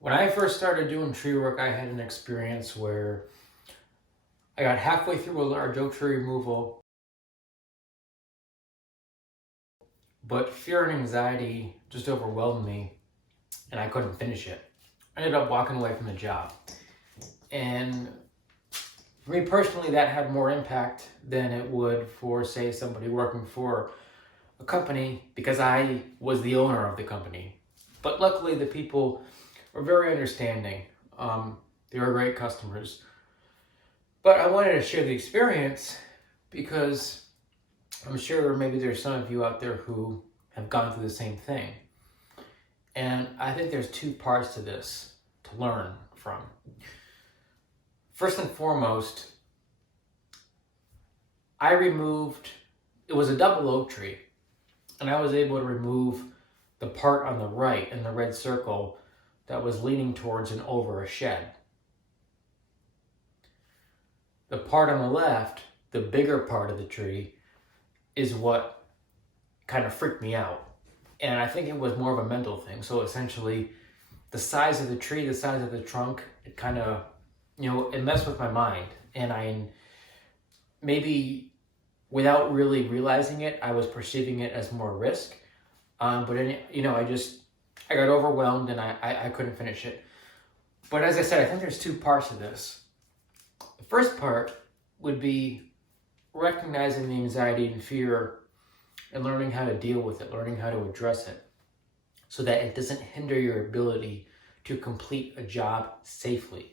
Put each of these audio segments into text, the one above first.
When I first started doing tree work, I had an experience where I got halfway through a large oak tree removal, but fear and anxiety just overwhelmed me and I couldn't finish it. I ended up walking away from the job. And for me personally, that had more impact than it would for, say, somebody working for a company because I was the owner of the company. But luckily, the people were very understanding. They were great customers. But I wanted to share the experience because I'm sure maybe there's some of you out there who have gone through the same thing. And I think there's two parts to this to learn from. First and foremost, it was a double oak tree, and I was able to remove the part on the right in the red circle that was leaning towards and over a shed. The part on the left, the bigger part of the tree, is what kind of freaked me out. And I think it was more of a mental thing. So essentially, the size of the tree, the size of the trunk, it kind of, it messed with my mind. And I maybe without really realizing it, I was perceiving it as more risk. I got overwhelmed and I couldn't finish it. But as I said, I think there's two parts to this. The first part would be recognizing the anxiety and fear and learning how to deal with it, learning how to address it so that it doesn't hinder your ability to complete a job safely.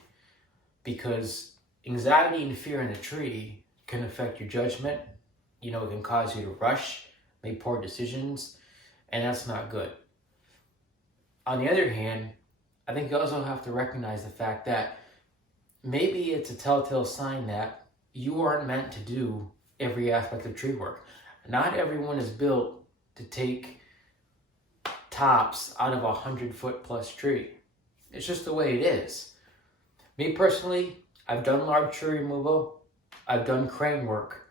Because anxiety and fear in a tree can affect your judgment. It can cause you to rush, make poor decisions, and that's not good. On the other hand, I think you also have to recognize the fact that maybe it's a telltale sign that you aren't meant to do every aspect of tree work. Not everyone is built to take tops out of a 100-foot plus tree. It's just the way it is. Me personally, I've done large tree removal, I've done crane work,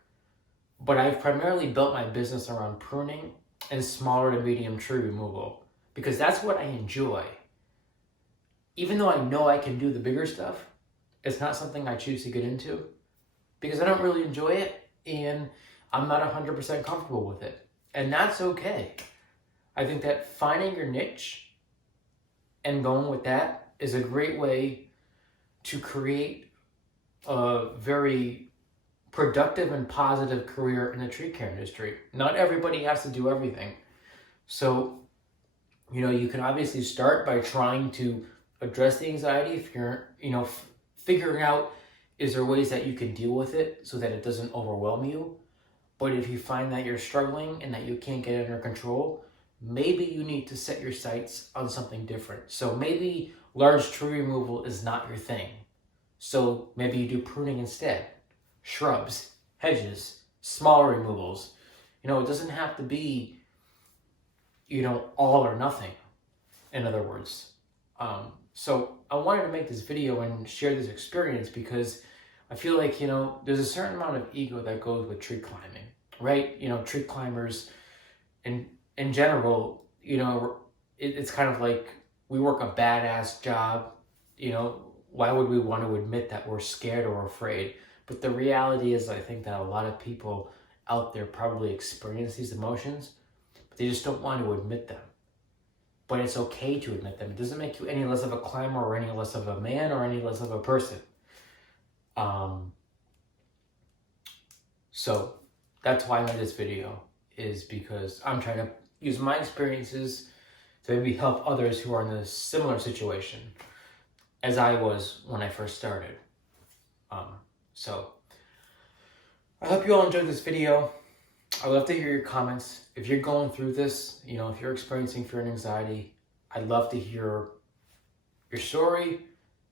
but I've primarily built my business around pruning and smaller to medium tree removal because that's what I enjoy. Even though I know I can do the bigger stuff, it's not something I choose to get into because I don't really enjoy it and I'm not 100% comfortable with it. And that's okay. I think that finding your niche and going with that is a great way to create a very productive and positive career in the tree care industry. Not everybody has to do everything. So, you can obviously start by trying to address the anxiety if you're, figuring out is there ways that you can deal with it so that it doesn't overwhelm you. But if you find that you're struggling and that you can't get it under control, maybe you need to set your sights on something different. So maybe large tree removal is not your thing. So maybe you do pruning instead. Shrubs, hedges, smaller removals. It doesn't have to be, all or nothing, in other words. So I wanted to make this video and share this experience because I feel like, there's a certain amount of ego that goes with tree climbing, right? Tree climbers in general, it's kind of like we work a badass job. Why would we want to admit that we're scared or afraid? But the reality is, I think that a lot of people out there probably experience these emotions, but they just don't want to admit them. But it's okay to admit them. It doesn't make you any less of a climber or any less of a man or any less of a person. So that's why I made this video, is because I'm trying to use my experiences to maybe help others who are in a similar situation as I was when I first started. So I hope you all enjoyed this video. I'd love to hear your comments. If you're going through this, if you're experiencing fear and anxiety, I'd love to hear your story.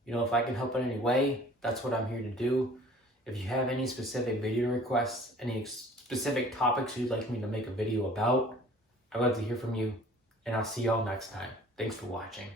If I can help in any way, that's what I'm here to do. If you have any specific video requests, any specific topics you'd like me to make a video about, I'd love to hear from you, and I'll see y'all next time. Thanks for watching.